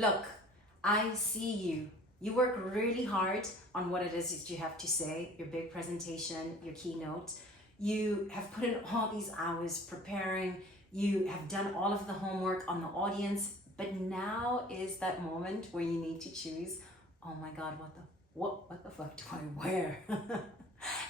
Look, I see you. You work really hard on what it is that you have to say, your big presentation, your keynote. You have put in all these hours preparing. You have done all of the homework on the audience, but now is that moment where you need to choose, oh my God, what the fuck do I wear?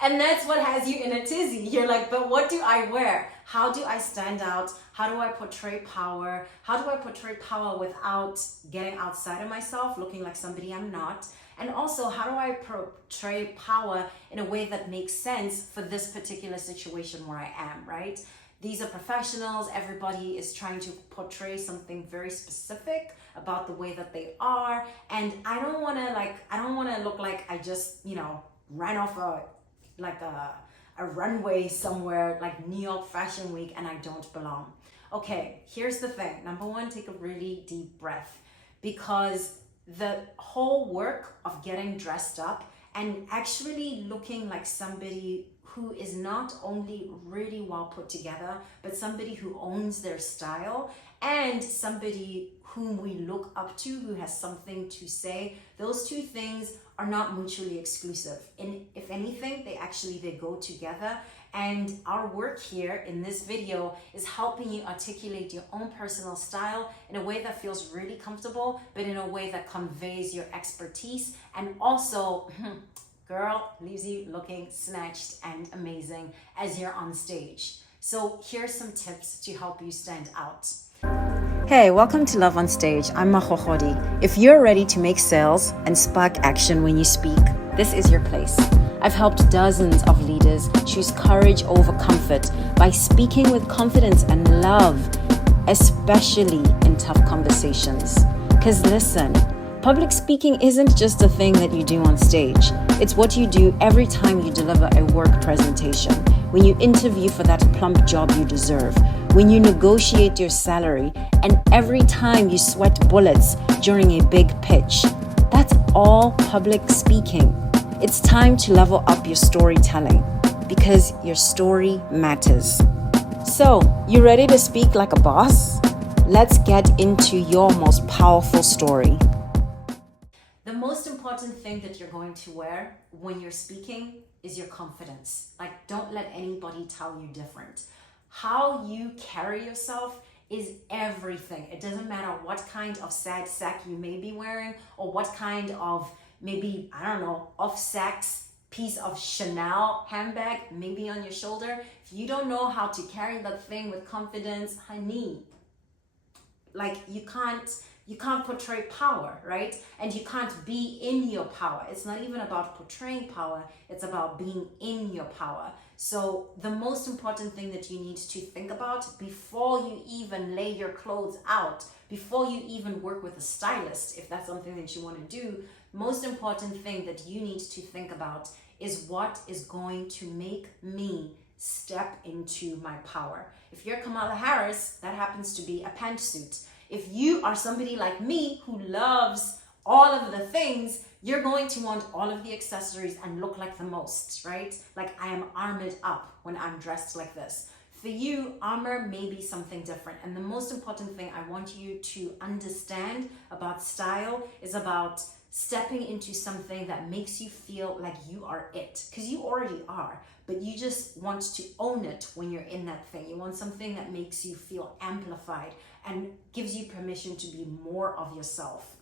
And that's what has you in a tizzy. You're like, but what do I wear? How do I stand out? How do I portray power? How do I portray power without getting outside of myself, looking like somebody I'm not? And also, how do I portray power in a way that makes sense for this particular situation where I am, right? These are professionals. Everybody is trying to portray something very specific about the way that they are. And I don't want to look like I just, ran off a runway somewhere like New York Fashion Week and I don't belong. Okay, here's the thing. Number one, take a really deep breath, because the whole work of getting dressed up and actually looking like somebody who is not only really well put together, but somebody who owns their style and somebody whom we look up to, who has something to say, those two things are not mutually exclusive. And if anything, they go together. And our work here in this video is helping you articulate your own personal style in a way that feels really comfortable, but in a way that conveys your expertise and also, girl, leaves you looking snatched and amazing as you're on stage. So here's some tips to help you stand out. Hey, welcome to Love on Stage. I'm Magogodi. If you're ready to make sales and spark action when you speak, this is your place. I've helped dozens of leaders choose courage over comfort by speaking with confidence and love, especially in tough conversations. Because listen, public speaking isn't just a thing that you do on stage. It's what you do every time you deliver a work presentation, when you interview for that plump job you deserve, when you negotiate your salary, and every time you sweat bullets during a big pitch. That's all public speaking. It's time to level up your storytelling, because your story matters. So, you ready to speak like a boss? Let's get into your most powerful story. The most important thing that you're going to wear when you're speaking is your confidence. Like, don't let anybody tell you different. How you carry yourself is everything. It doesn't matter what kind of sad sack you may be wearing or what kind of maybe, off-sax piece of Chanel handbag maybe on your shoulder. If you don't know how to carry that thing with confidence, honey, like you can't portray power, right? And you can't be in your power. It's not even about portraying power, it's about being in your power. So the most important thing that you need to think about before you even lay your clothes out, before you even work with a stylist, if that's something that you want to do, most important thing that you need to think about is what is going to make me step into my power. If you're Kamala Harris, that happens to be a pantsuit. If you are somebody like me who loves all of the things, you're going to want all of the accessories and look like the most, right? Like I am armored up when I'm dressed like this. For you, armor may be something different. And the most important thing I want you to understand about style is about stepping into something that makes you feel like you are it, because you already are, but you just want to own it when you're in that thing. You want something that makes you feel amplified and gives you permission to be more of yourself.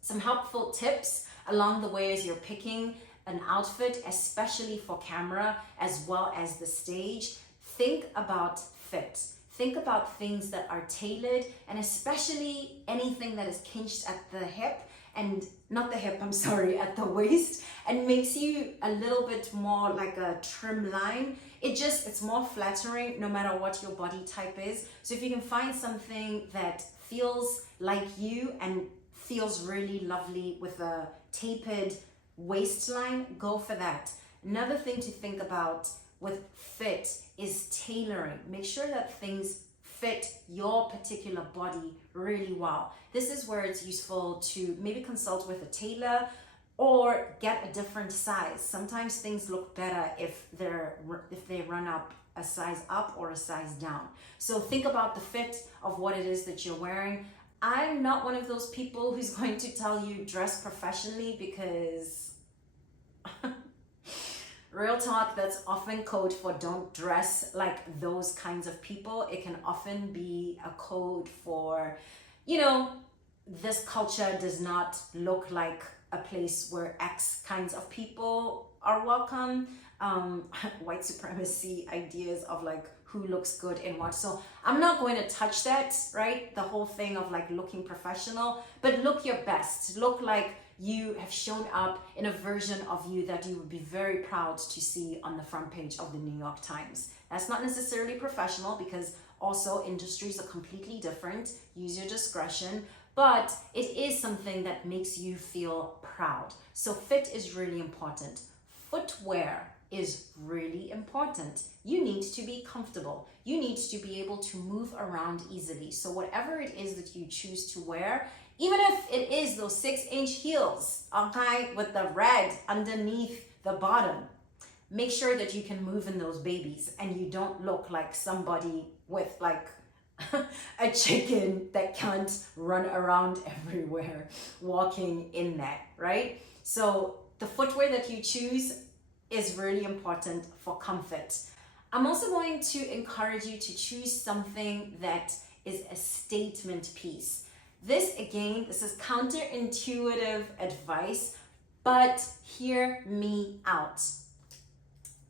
Some helpful tips along the way as you're picking an outfit, especially for camera as well as the stage. Think about fit. Think about things that are tailored, and especially anything that is cinched at the hip, and not the hip, I'm sorry, at the waist, and makes you a little bit more like a trim line. It's more flattering no matter what your body type is. So if you can find something that feels like you and feels really lovely with a tapered waistline, go for that. Another thing to think about with fit is tailoring. Make sure that things fit your particular body really well. This is where it's useful to maybe consult with a tailor or get a different size. Sometimes things look better if they run up a size up or a size down. So think about the fit of what it is that you're wearing. I'm not one of those people who's going to tell you dress professionally, because real talk, that's often code for don't dress like those kinds of people. It can often be a code for, you know, this culture does not look like a place where X kinds of people are welcome. White supremacy ideas of like who looks good in what. So I'm not going to touch that, right? The whole thing of like looking professional, but look your best. Look like you have shown up in a version of you that you would be very proud to see on the front page of the New York Times. That's not necessarily professional, because also industries are completely different. Use your discretion, but it is something that makes you feel proud. So fit is really important. Footwear is really important. You need to be comfortable. You need to be able to move around easily. So whatever it is that you choose to wear, even if it is those 6-inch heels, okay, with the red underneath the bottom, make sure that you can move in those babies and you don't look like somebody with like a chicken that can't run around everywhere walking in that, right? So the footwear that you choose is really important for comfort. I'm also going to encourage you to choose something that is a statement piece. This is counterintuitive advice, but hear me out.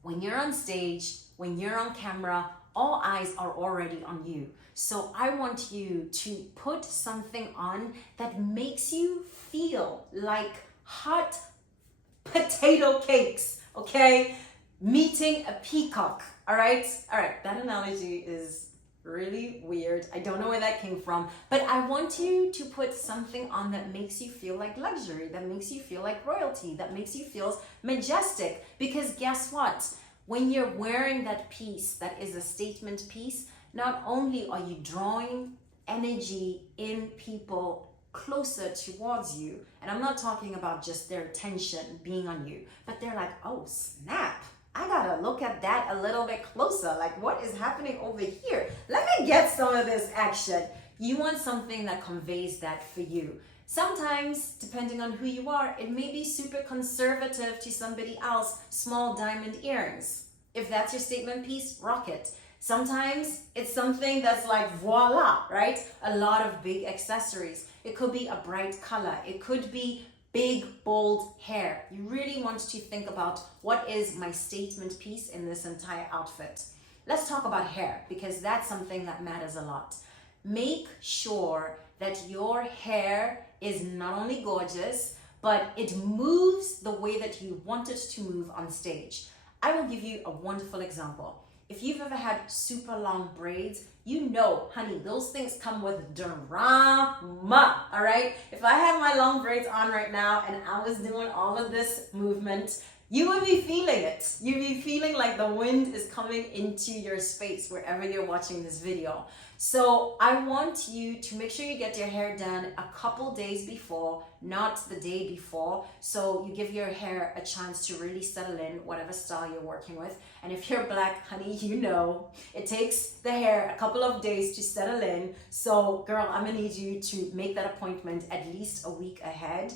When you're on stage, when you're on camera, all eyes are already on you. So I want you to put something on that makes you feel like hot potato cakes, okay? Meeting a peacock, all right? All right, that analogy is really weird. I don't know where that came from, but I want you to put something on that makes you feel like luxury, that makes you feel like royalty, that makes you feel majestic. Because guess what? When you're wearing that piece that is a statement piece, not only are you drawing energy in people closer towards you, and I'm not talking about just their attention being on you, but they're like, oh snap, I gotta look at that a little bit closer. Like, what is happening over here? Let me get some of this action. You want something that conveys that for you. Sometimes, depending on who you are, it may be super conservative to somebody else, small diamond earrings. If that's your statement piece, rock it. Sometimes it's something that's like voila, right? A lot of big accessories. It could be a bright color. It could be big, bold hair. You really want to think about what is my statement piece in this entire outfit. Let's talk about hair, because that's something that matters a lot. Make sure that your hair is not only gorgeous, but it moves the way that you want it to move on stage. I will give you a wonderful example. If you've ever had super long braids, you know, honey, those things come with drama, all right? If I had my long braids on right now and I was doing all of this movement, you would be feeling it. You'd be feeling like the wind is coming into your space wherever you're watching this video. So I want you to make sure you get your hair done a couple days before, not the day before. So you give your hair a chance to really settle in, whatever style you're working with. And if you're black, honey, you know, it takes the hair a couple of days to settle in. So girl, I'm gonna need you to make that appointment at least a week ahead.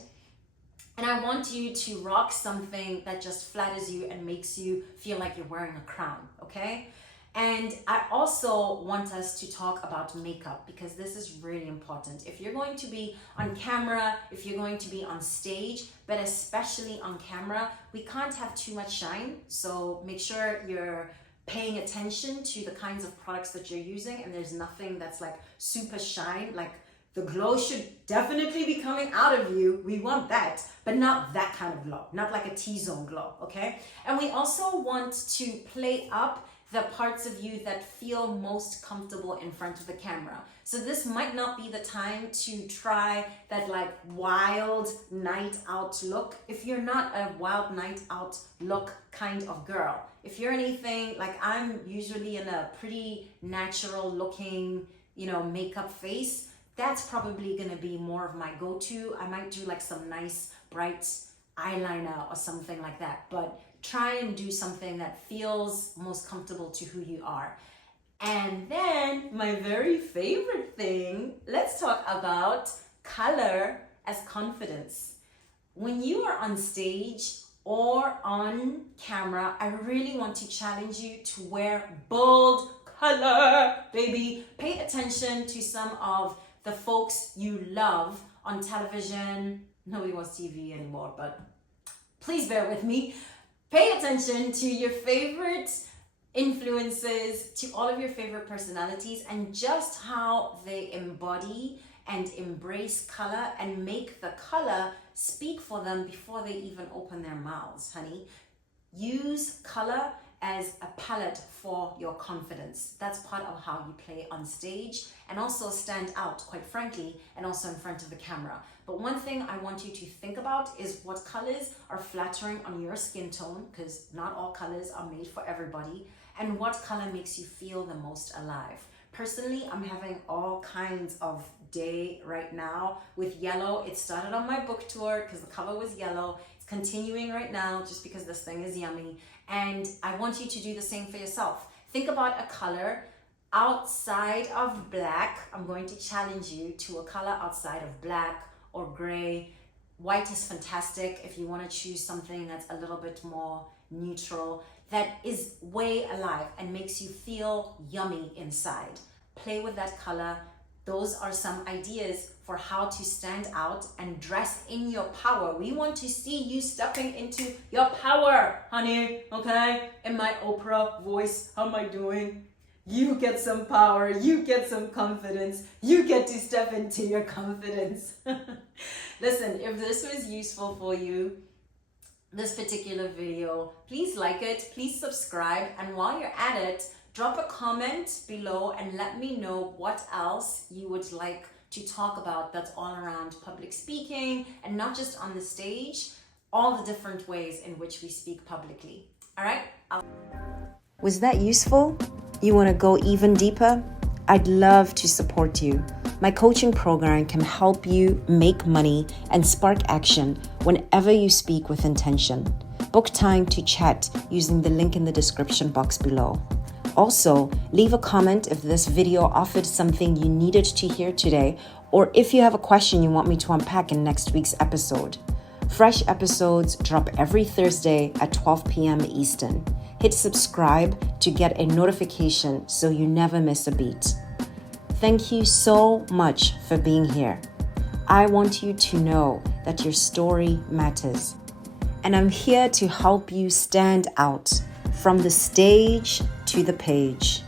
And I want you to rock something that just flatters you and makes you feel like you're wearing a crown, okay? And I also want us to talk about makeup, because this is really important. If you're going to be on camera, if you're going to be on stage, but especially on camera, we can't have too much shine. So make sure you're paying attention to the kinds of products that you're using, and there's nothing that's like super shine. Like, the glow should definitely be coming out of you. We want that, but not that kind of glow, not like a T-zone glow, okay? And we also want to play up the parts of you that feel most comfortable in front of the camera. So this might not be the time to try that like wild night out look if you're not a wild night out look kind of girl. If you're anything, like I'm usually in a pretty natural looking, you know, makeup face, that's probably gonna be more of my go-to. I might do like some nice bright eyeliner or something like that, but try and do something that feels most comfortable to who you are. And then my very favorite thing, let's talk about color as confidence. When you are on stage or on camera, I really want to challenge you to wear bold color, baby. Pay attention to some of the folks you love on television. Nobody watches TV anymore, but please bear with me. Pay attention to your favorite influences, to all of your favorite personalities, and just how they embody and embrace color and make the color speak for them before they even open their mouths, honey. Use color as a palette for your confidence. That's part of how you play on stage and also stand out, quite frankly, and also in front of the camera. But one thing I want you to think about is what colors are flattering on your skin tone, because not all colors are made for everybody, and what color makes you feel the most alive. Personally, I'm having all kinds of day right now with yellow. It started on my book tour because the cover was yellow. It's continuing right now just because this thing is yummy. And I want you to do the same for yourself. Think about a color outside of black. I'm going to challenge you to a color outside of black or gray. White is fantastic if you want to choose something that's a little bit more neutral, that is way alive and makes you feel yummy inside. Play with that color. Those are some ideas for how to stand out and dress in your power. We want to see you stepping into your power, honey, okay? In my Oprah voice, how am I doing? You get some power, you get some confidence, you get to step into your confidence. Listen, if this was useful for you, this particular video, please like it, please subscribe, and while you're at it, drop a comment below and let me know what else you would like to talk about that's all around public speaking, and not just on the stage, all the different ways in which we speak publicly. All right? Was that useful? You want to go even deeper? I'd love to support you. My coaching program can help you make money and spark action whenever you speak with intention. Book time to chat using the link in the description box below. Also, leave a comment if this video offered something you needed to hear today, or if you have a question you want me to unpack in next week's episode. Fresh episodes drop every Thursday at 12 p.m. Eastern. Hit subscribe to get a notification so you never miss a beat. Thank you so much for being here. I want you to know that your story matters. And I'm here to help you stand out from the stage to the page.